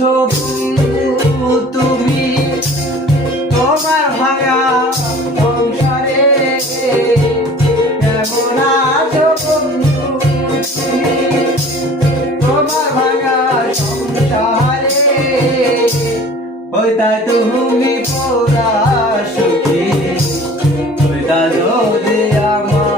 আছো বন্ধু তুমি তোমার ভাঙা সংসারে? কেমন আছো বন্ধু তুমি তোমার ভাঙা সংসারে? হইতা তুমি পোড়া সুখী, হইতা যদি আমার